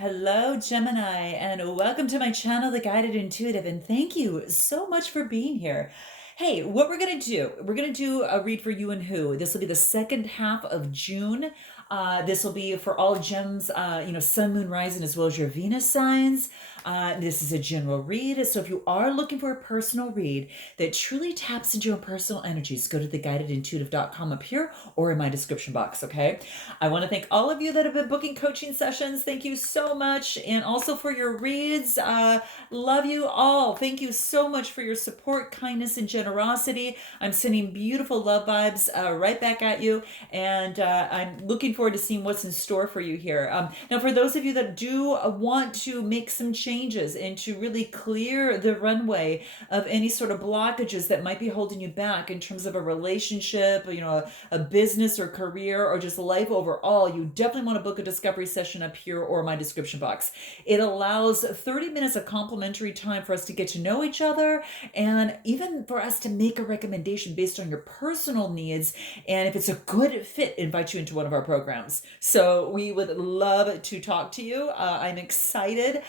Hello, Gemini, and welcome to my channel, The Guided Intuitive, and thank you so much for being here. Hey, what we're gonna do a read for you and who. This will be the second half of June. This will be for all gems, sun, moon, rising, as well as your Venus signs. This is a general read, so if you are looking for a personal read that truly taps into your personal energies, go to theguidedintuitive.com up here or in my description box, okay? I want to thank all of you that have been booking coaching sessions. Thank you so much. And also for your reads. Love you all. Thank you so much for your support, kindness, and generosity. I'm sending beautiful love vibes right back at you. And I'm looking forward to seeing what's in store for you here. Now, for those of you that do want to make some changes and to really clear the runway of any sort of blockages that might be holding you back in terms of a relationship, a business or career or just life overall, you definitely want to book a discovery session up here or my description box. It allows 30 minutes of complimentary time for us to get to know each other and even for us to make a recommendation based on your personal needs. And if it's a good fit, invite you into one of our programs. So we would love to talk to you. I'm excited.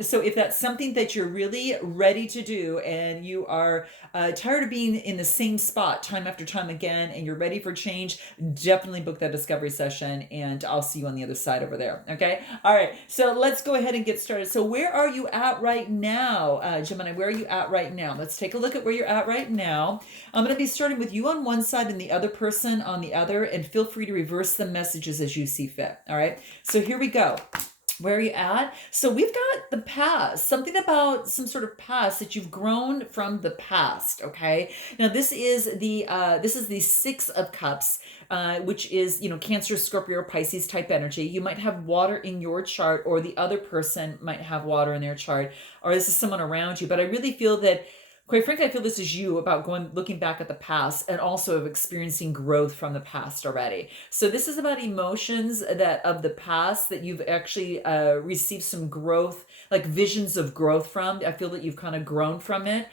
So if that's something that you're really ready to do and you are tired of being in the same spot time after time again and you're ready for change, definitely book that discovery session and I'll see you on the other side over there. Okay. All right. So let's go ahead and get started. So where are you at right now, Gemini? Where are you at right now? Let's take a look at where you're at right now. I'm going to be starting with you on one side and the other person on the other, and feel free to reverse the messages as you see fit. All right. So here we go. Where are you at? So we've got the past, something about some sort of past that you've grown from the past. Okay. Now this is the Six of Cups, which is Cancer, Scorpio, Pisces type energy. You might have water in your chart, or the other person might have water in their chart, or this is someone around you. But I really feel that, quite frankly, I feel this is you about looking back at the past and also of experiencing growth from the past already. So this is about emotions that of the past that you've actually received some growth, like visions of growth from. I feel that you've kind of grown from it.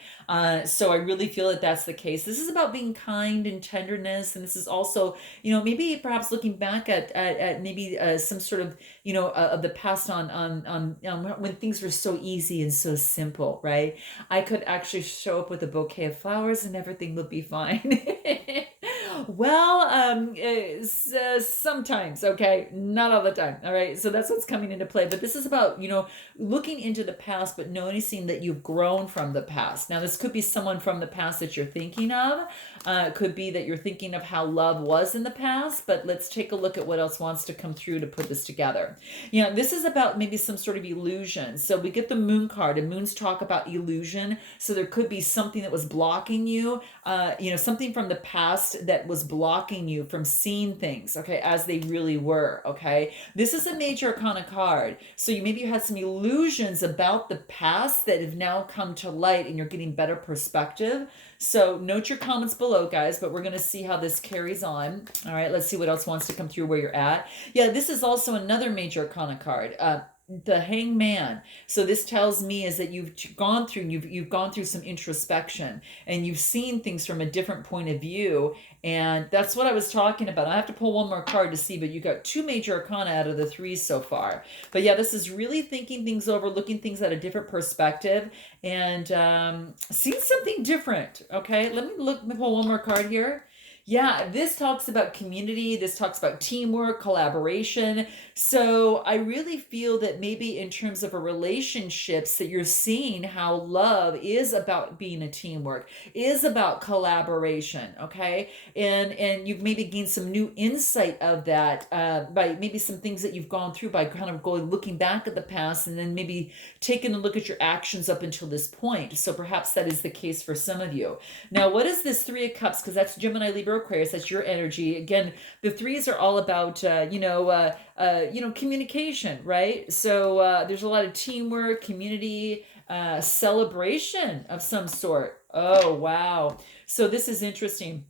So I really feel that that's the case. This is about being kind and tenderness, and this is also, maybe perhaps looking back at maybe some sort of, of the past on when things were so easy and so simple, right? I could actually show up with a bouquet of flowers and everything would be fine. Well, sometimes, okay, not all the time. All right, so that's what's coming into play. But this is about, looking into the past, but noticing that you've grown from the past. Now, this could be someone from the past that you're thinking of. It could be that you're thinking of how love was in the past, but let's take a look at what else wants to come through to put this together. This is about maybe some sort of illusion. So we get the moon card, and moons talk about illusion. So there could be something that was blocking you, something from the past that was blocking you from seeing things, okay, as they really were, okay? This is a major arcana card. So maybe you had some illusions about the past that have now come to light and you're getting better perspective. So note your comments below, guys, but we're going to see how this carries on. All right, let's see what else wants to come through where you're at. Yeah, this is also another major arcana card. The Hangman. So this tells me is that you've gone through some introspection and you've seen things from a different point of view, and that's what I was talking about. I have to pull one more card to see, but you got two major arcana out of the three so far. But yeah, this is really thinking things over, looking things at a different perspective, and seeing something different. Okay, let me pull one more card here. Yeah, this talks about community. This talks about teamwork, collaboration. So I really feel that maybe in terms of a relationships that you're seeing how love is about being a teamwork, is about collaboration, okay? And you've maybe gained some new insight of that by maybe some things that you've gone through by kind of looking back at the past and then maybe taking a look at your actions up until this point. So perhaps that is the case for some of you. Now, what is this Three of Cups? Because that's Gemini, Libra, Aquarius. That's your energy. Again, the threes are all about, communication, right? So there's a lot of teamwork, community, celebration of some sort. Oh, wow. So this is interesting.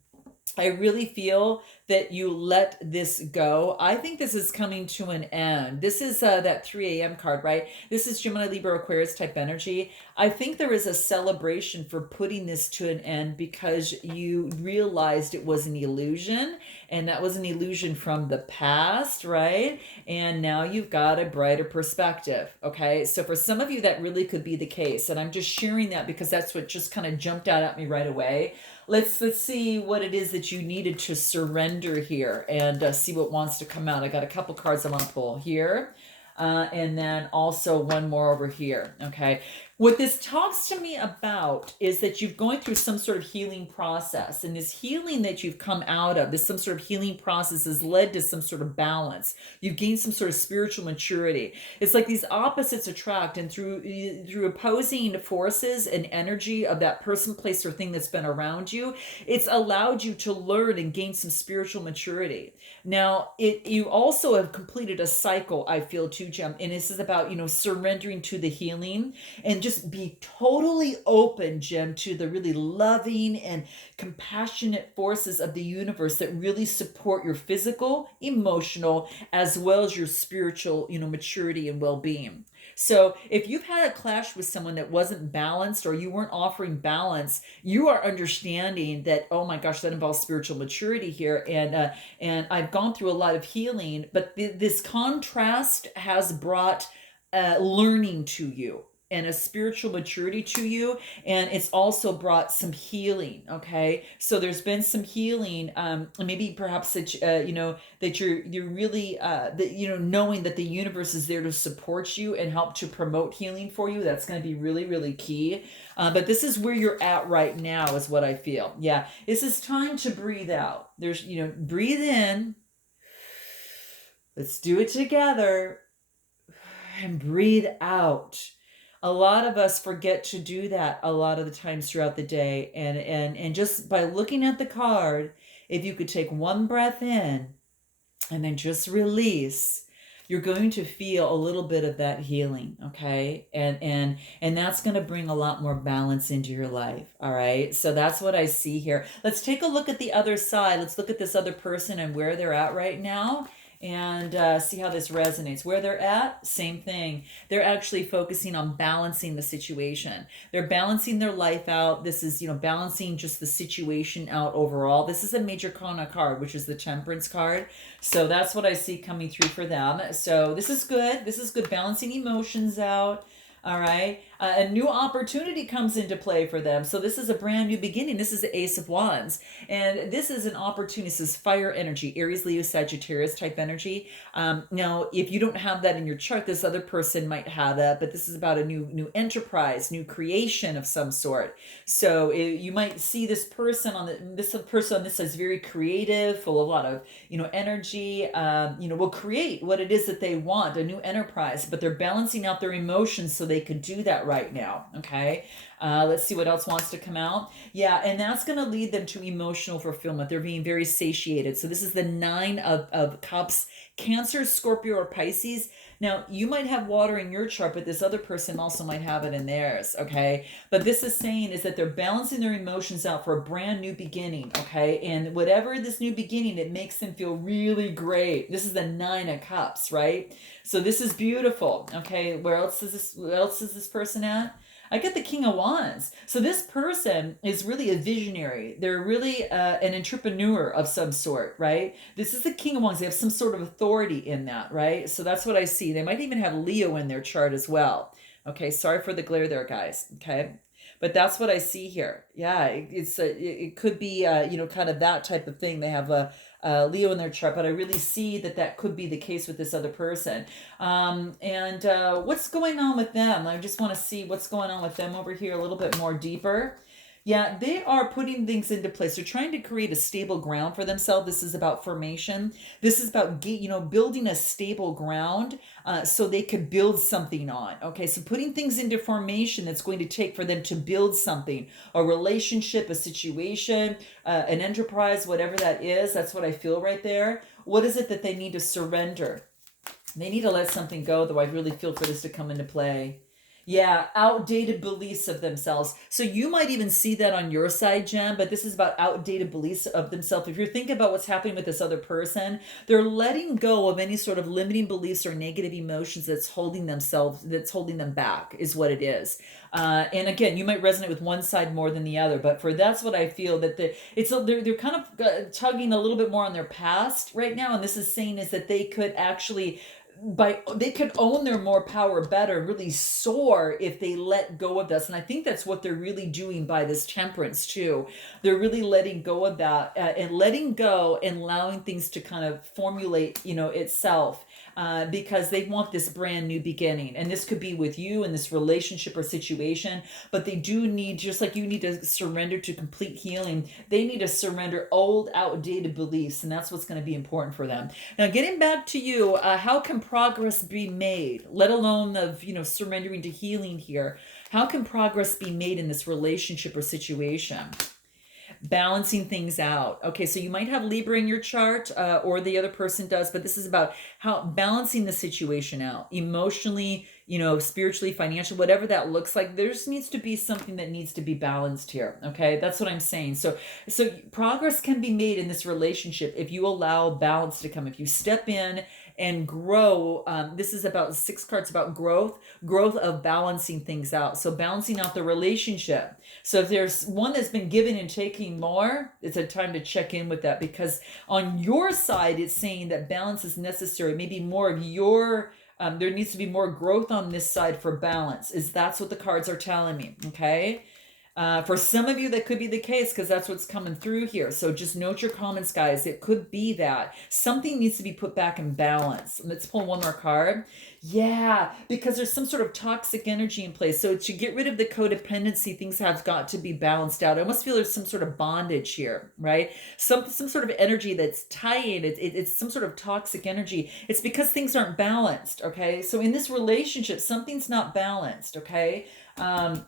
I really feel that you let this go. I think this is coming to an end. This is that 3 a.m. card, right? This is Gemini, Libra, Aquarius type energy. I think there is a celebration for putting this to an end because you realized it was an illusion, and that was an illusion from the past, right? And now you've got a brighter perspective. Okay, so for some of you that really could be the case, and I'm just sharing that because that's what just kind of jumped out at me right away. Let's see what it is that you needed to surrender here, and see what wants to come out. I got a couple cards I want to pull here, and then also one more over here. Okay, what this talks to me about is that you're going through some sort of healing process, and this healing that you've come out of, this some sort of healing process has led to some sort of balance. You've gained some sort of spiritual maturity. It's like these opposites attract, and through opposing forces and energy of that person, place, or thing that's been around you, it's allowed you to learn and gain some spiritual maturity. Now, you also have completed a cycle, I feel too, Gem, and this is about, surrendering to the healing, and just be totally open, Jim, to the really loving and compassionate forces of the universe that really support your physical, emotional, as well as your spiritual, maturity and well-being. So if you've had a clash with someone that wasn't balanced, or you weren't offering balance, you are understanding that, oh my gosh, that involves spiritual maturity here. And I've gone through a lot of healing, but this contrast has brought learning to you and a spiritual maturity to you, and it's also brought some healing. Okay, so there's been some healing, maybe perhaps that that you're really that knowing that the universe is there to support you and help to promote healing for you. That's going to be really, really key. But this is where you're at right now, is what I feel. Yeah, this is time to breathe out. There's breathe in. Let's do it together, and breathe out. A lot of us forget to do that a lot of the times throughout the day. And just by looking at the card, if you could take one breath in and then just release, you're going to feel a little bit of that healing. Okay, and that's going to bring a lot more balance into your life. All right, so that's what I see here. Let's take a look at the other side. Let's look at this other person and where they're at right now, and see how this resonates. Where they're at, same thing. They're actually focusing on balancing the situation. They're balancing their life out. This is, balancing just the situation out overall. This is a major Kana card, which is the Temperance card. So that's what I see coming through for them. So this is good. This is good. Balancing emotions out. All right. A new opportunity comes into play for them. So this is a brand new beginning. This is the Ace of Wands. And this is an opportunity. This is fire energy, Aries, Leo, Sagittarius type energy. Now, if you don't have that in your chart, this other person might have that. But this is about a new enterprise, new creation of some sort. So you might see this person this is very creative, full of a lot of energy. Will create what it is that they want, a new enterprise. But they're balancing out their emotions so they could do that right now. Okay, let's see what else wants to come out. Yeah, and that's going to lead them to emotional fulfillment. They're being very satiated. So this is the 9 of Cups, Cancer, Scorpio, or Pisces. Now, you might have water in your chart, but this other person also might have it in theirs, okay? But this is saying is that they're balancing their emotions out for a brand new beginning, okay? And whatever this new beginning, it makes them feel really great. This is the 9 of Cups, right? So this is beautiful, okay? Where else is this person at? I get the King of Wands. So this person is really a visionary. They're really an entrepreneur of some sort, right? This is the King of Wands. They have some sort of authority in that, right? So that's what I see. They might even have Leo in their chart as well. Okay, sorry for the glare there, guys. Okay, but that's what I see here. Yeah, it could be kind of that type of thing. They have a Leo in their chart, but I really see that could be the case with this other person. And what's going on with them? I just want to see what's going on with them over here a little bit more deeper. Yeah, they are putting things into place. They're trying to create a stable ground for themselves. This is about formation. This is about building a stable ground so they could build something on. Okay, so putting things into formation that's going to take for them to build something, a relationship, a situation, an enterprise, whatever that is. That's what I feel right there. What is it that they need to surrender? They need to let something go, though I really feel for this to come into play. Yeah, outdated beliefs of themselves. So you might even see that on your side, Jen, but this is about outdated beliefs of themselves. If you're thinking about what's happening with this other person, they're letting go of any sort of limiting beliefs or negative emotions that's holding them back, is what it is. And again, you might resonate with one side more than the other, but for that's what I feel that they're kind of tugging a little bit more on their past right now, and this is saying is that they could actually they could own their more power better, really soar if they let go of this. And I think that's what they're really doing by this temperance too. They're really letting go of that, and letting go and allowing things to kind of formulate, itself. Because they want this brand new beginning, and this could be with you in this relationship or situation, but they do need, just like you need to surrender to complete healing, they need to surrender old outdated beliefs, and that's what's going to be important for them. Now, getting back to you, how can progress be made, let alone of, surrendering to healing here? How can progress be made in this relationship or situation? Balancing things out. Okay, so you might have Libra in your chart, or the other person does, but this is about how balancing the situation out emotionally, spiritually, financially, whatever that looks like. There just needs to be something that needs to be balanced here. Okay, that's what I'm saying. So progress can be made in this relationship if you allow balance to come. If you step in and grow. This is about 6 cards about growth of balancing things out. So balancing out the relationship. So if there's one that's been giving and taking more, it's a time to check in with that, because on your side, it's saying that balance is necessary. Maybe more of your, there needs to be more growth on this side for balance. That's what the cards are telling me. Okay. For some of you, that could be the case because that's what's coming through here. So just note your comments, guys. It could be that something needs to be put back in balance. Let's pull one more card. Yeah, because there's some sort of toxic energy in place. So to get rid of the codependency, things have got to be balanced out. I almost feel there's some sort of bondage here, right? Some sort of energy that's tying. It's some sort of toxic energy. It's because things aren't balanced, okay? So in this relationship, something's not balanced, okay?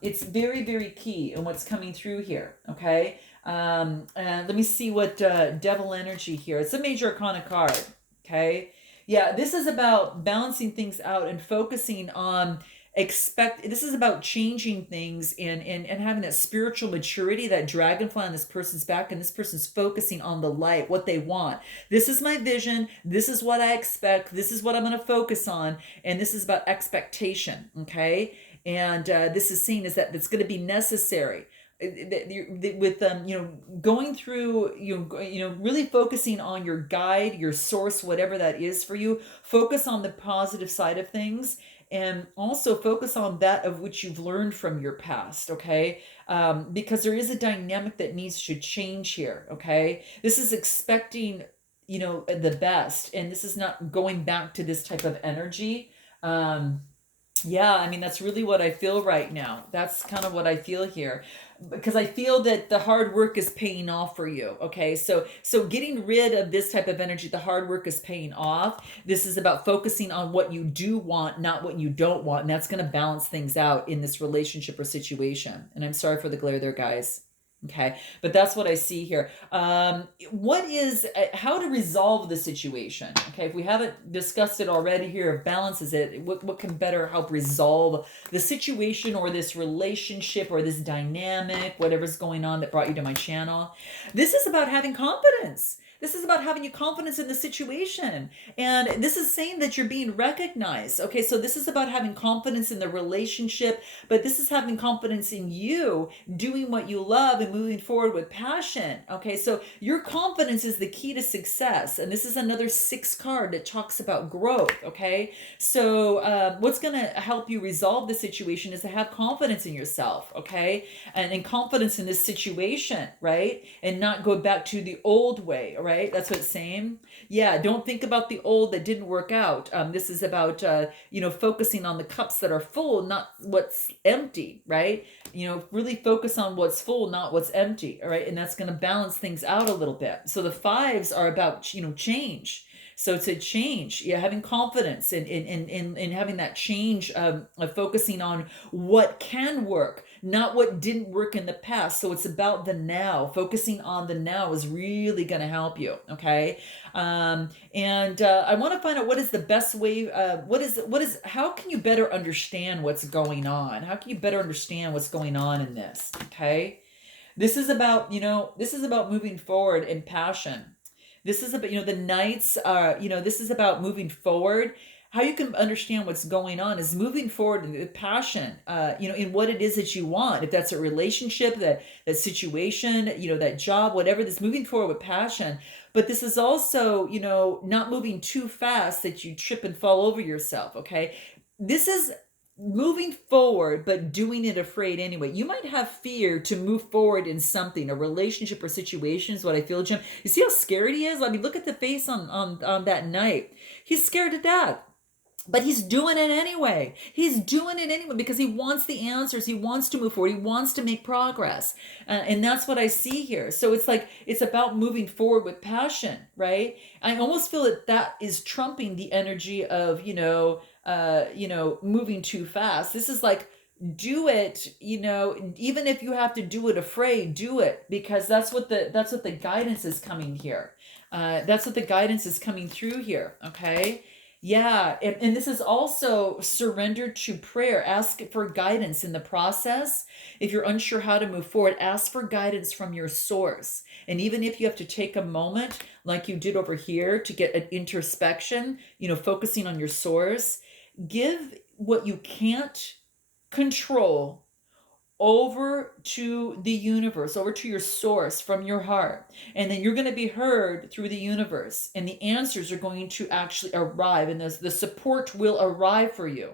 It's very, very key in what's coming through here, okay? And let me see what devil energy here. It's a major arcana card, okay? Yeah, this is about balancing things out and focusing on this is about changing things and having that spiritual maturity, that dragonfly on this person's back, and this person's focusing on the light, what they want. This is my vision. This is what I expect. This is what I'm going to focus on. And this is about expectation, okay? And this is seen as that it's going to be necessary with going through really focusing on your guide, your source, whatever that is for you. Focus on the positive side of things, and also focus on that of which you've learned from your past, okay? Because there is a dynamic that needs to change here, okay? This is expecting the best, and this is not going back to this type of energy. Yeah, I mean, that's really what I feel right now. That's kind of what I feel here, because I feel that the hard work is paying off for you. Okay. So getting rid of this type of energy, the hard work is paying off. This is about focusing on what you do want, not what you don't want. And that's going to balance things out in this relationship or situation. And I'm sorry for the glare there, guys. Okay, but that's what I see here. How to resolve the situation? Okay, if we haven't discussed it already here, balances it. What can better help resolve the situation or this relationship or this dynamic, whatever's going on that brought you to my channel? This is about having confidence. This is about having your confidence in the situation. And this is saying that you're being recognized. Okay, so this is about having confidence in the relationship, but this is having confidence in you doing what you love and moving forward with passion. Okay, so your confidence is the key to success. And this is another 6 card that talks about growth. Okay, so what's going to help you resolve the situation is to have confidence in yourself. Okay, and confidence in this situation, right? And not go back to the old way, right? That's what it's saying. Yeah, don't think about the old that didn't work out. This is about, focusing on the cups that are full, not what's empty, right? Really focus on what's full, not what's empty, all right? And that's going to balance things out a little bit. So the 5s are about, change. So to change, yeah, having confidence in having that change of focusing on what can work, not what didn't work in the past. So it's about the now. Focusing on the now is really going to help you. Okay. And I want to find out what is the best way. How can you better understand what's going on? How can you better understand what's going on in this? Okay. This is about, this is about moving forward in passion. This is about, the nights are, this is about moving forward. How you can understand what's going on is moving forward with passion, in what it is that you want. If that's a relationship, that situation, that job, whatever, this moving forward with passion. But this is also, not moving too fast that you trip and fall over yourself. Okay. This is moving forward, but doing it afraid anyway. You might have fear to move forward in something, a relationship or situation is what I feel, Jim. You see how scared he is? I mean, look at the face on that night. He's scared to death. But he's doing it anyway. He's doing it anyway because he wants the answers. He wants to move forward. He wants to make progress. And that's what I see here. So it's like, it's about moving forward with passion, right? I almost feel that is trumping the energy of, moving too fast. This is like, do it, even if you have to do it afraid, do it, because that's what the guidance is coming here. That's what the guidance is coming through here. Okay. Yeah, and this is also surrender to prayer. Ask for guidance in the process. If you're unsure how to move forward, ask for guidance from your source. And even if you have to take a moment, like you did over here, to get an introspection, focusing on your source, give what you can't control over to the universe, over to your source from your heart. And then you're going to be heard through the universe. And the answers are going to actually arrive, and the support will arrive for you.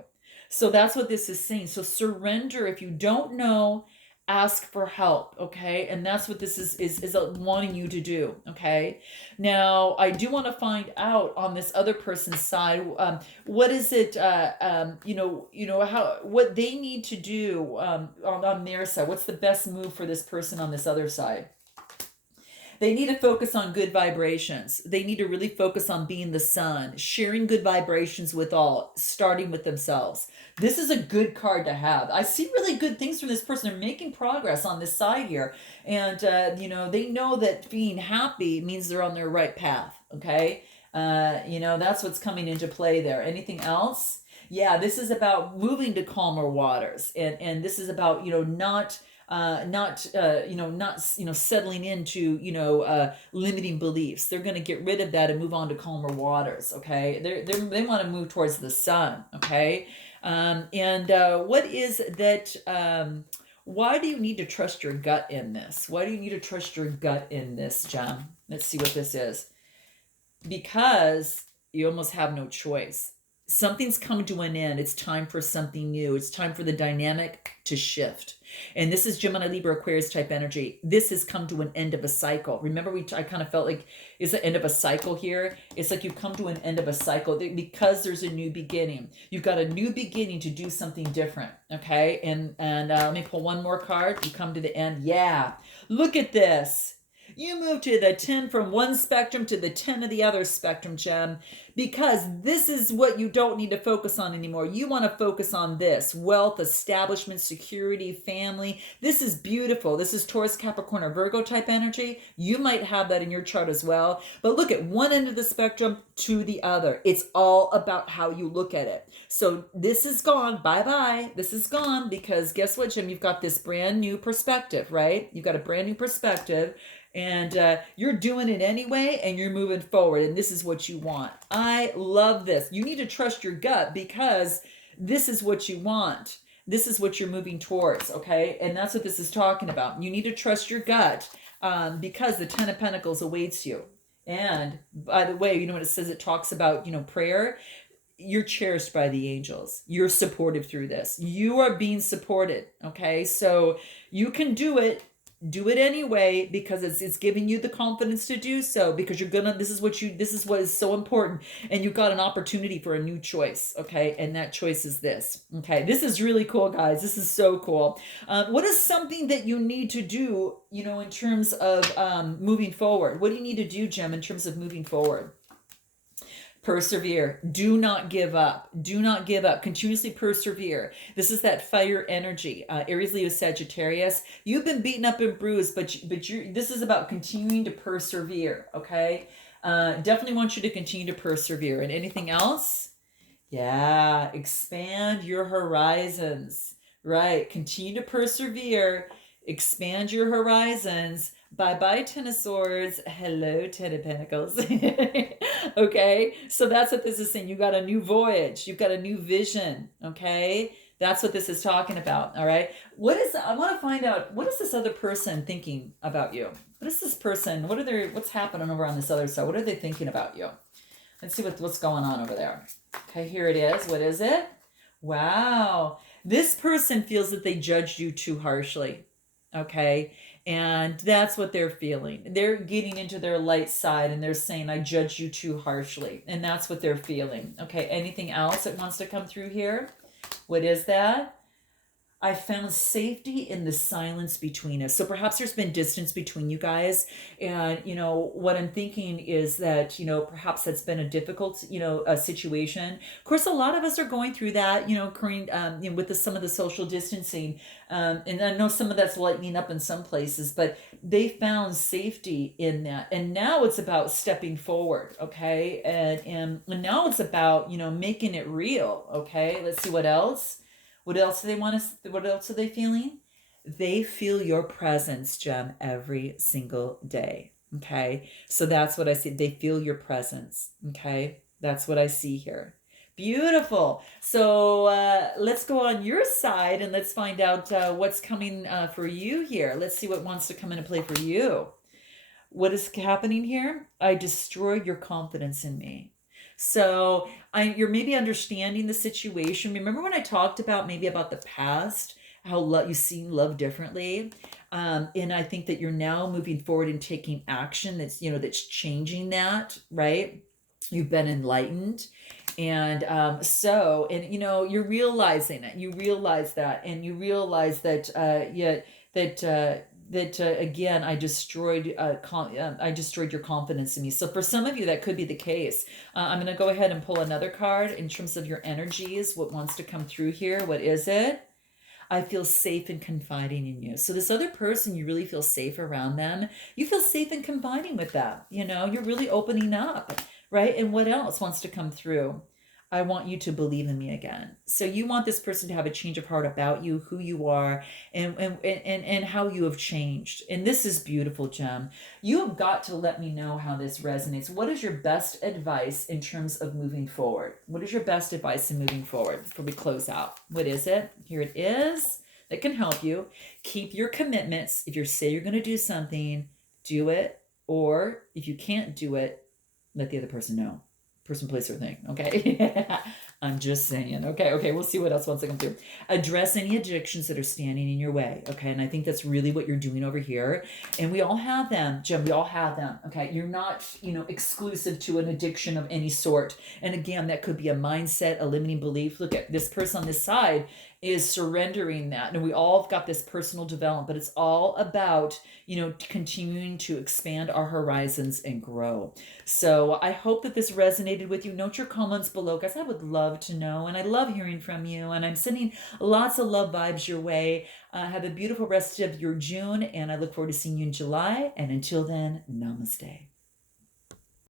So that's what this is saying. So surrender. If you don't know, ask for help. Okay. And that's what this is wanting you to do. Okay. Now, I do want to find out on this other person's side, what is it, what they need to do on their side. What's the best move for this person on this other side? They need to focus on good vibrations. They need to really focus on being the sun, sharing good vibrations with all, starting with themselves. This is a good card to have. I see really good things from this person. They're making progress on this side here. And, they know that being happy means they're on their right path. Okay. That's what's coming into play there. Anything else? Yeah, this is about moving to calmer waters. And this is about, not settling into limiting beliefs. They're going to get rid of that and move on to calmer waters. Okay, they want to move towards the sun. Okay, what is that? Why do you need to trust your gut in this? Why do you need to trust your gut in this, John? Let's see what this is. Because you almost have no choice. Something's come to an end. It's time for something new. It's time for the dynamic to shift. And this is Gemini, Libra, Aquarius type energy. This has come to an end of a cycle. Remember, I kind of felt like it's the end of a cycle here. It's like you've come to an end of a cycle because there's a new beginning. You've got a new beginning to do something different. Okay. And let me pull one more card. You come to the end. Yeah. Look at this. You move to the 10 from one spectrum to the 10 of the other spectrum, Gem, because this is what you don't need to focus on anymore. You want to focus on this: wealth, establishment, security, family. This is beautiful. This is Taurus, Capricorn, or Virgo type energy. You might have that in your chart as well. But look at one end of the spectrum to the other. It's all about how you look at it. So this is gone. Bye-bye. This is gone because guess what, Jim? You've got this brand new perspective, right? You've got a brand new perspective. And you're doing it anyway, and you're moving forward, and this is what you want. I love this. You need to trust your gut because this is what you want. This is what you're moving towards, okay? And that's what this is talking about. You need to trust your gut because the 10 of Pentacles awaits you. And by the way, you know what it says? It talks about, prayer. You're cherished by the angels. You're supported through this. You are being supported, okay? So you can do it. Do it anyway because it's giving you the confidence to do so, because this is what is so important, and you've got an opportunity for a new choice. Okay. And that choice is this. Okay. This is really cool, guys. This is so cool. What is something that you need to do, in terms of moving forward? What do you need to do, Jim, in terms of moving forward? Persevere. Do not give up. Do not give up. Continuously persevere. This is that fire energy. Aries, Leo, Sagittarius. You've been beaten up and bruised, but you. This is about continuing to persevere. Okay. Definitely want you to continue to persevere. And anything else? Yeah. Expand your horizons. Right. Continue to persevere. Expand your horizons. Bye bye, Ten of Swords. Hello, Ten of Pentacles. Okay, so that's what this is saying. You got a new voyage. You've got a new vision. Okay, that's what this is talking about. All right, I want to find out, what is this other person thinking about you? What is this person? What's happening over on this other side? What are they thinking about you? Let's see what's going on over there. Okay, here it is. What is it? Wow, this person feels that they judged you too harshly. Okay. And that's what they're feeling. They're getting into their light side and they're saying, I judge you too harshly. And that's what they're feeling. Okay. Anything else that wants to come through here? What is that? I found safety in the silence between us. So perhaps there's been distance between you guys. And, what I'm thinking is that, perhaps that's been a difficult, a situation. Of course, a lot of us are going through that, with some of the social distancing. And I know some of that's lightening up in some places, but they found safety in that. And now it's about stepping forward. Okay. And now it's about, making it real. Okay. Let's see what else. What else do they want to? What else are they feeling? They feel your presence, Gem, every single day. Okay, so that's what I see. They feel your presence. Okay, that's what I see here. Beautiful. So let's go on your side and let's find out what's coming for you here. Let's see what wants to come into play for you. What is happening here? I destroyed your confidence in me. So you're maybe understanding the situation. Remember when I talked about maybe about the past, how you see love differently, and I think that you're now moving forward and taking action. That's changing that, right? You've been enlightened, and you're realizing it. You realize that, and you realize that again, I destroyed your confidence in me. So for some of you, that could be the case. I'm going to go ahead and pull another card in terms of your energies. What wants to come through here? What is it? I feel safe and confiding in you. So this other person, you really feel safe around them. You feel safe and confiding with them. You're really opening up, right? And what else wants to come through? I want you to believe in me again. So you want this person to have a change of heart about you, who you are, and how you have changed. And this is beautiful, Gem. You have got to let me know how this resonates. What is your best advice in terms of moving forward? What is your best advice in moving forward before we close out? What is it? Here it is. That can help you. Keep your commitments. If you say you're going to do something, do it. Or if you can't do it, let the other person know. Person, place, or thing. Okay. I'm just saying. Okay. We'll see what else wants to come through. Address any addictions that are standing in your way. Okay. And I think that's really what you're doing over here. And we all have them, Jim. We all have them. Okay. You're not, exclusive to an addiction of any sort. And again, that could be a mindset, a limiting belief. Look at this person on this side is surrendering that. And we all have got this personal development, but it's all about, continuing to expand our horizons and grow. So I hope that this resonated with you. Note your comments below, guys. I would love to know, and I love hearing from you. And I'm sending lots of love vibes your way. Have a beautiful rest of your June, and I look forward to seeing you in July. And until then, namaste.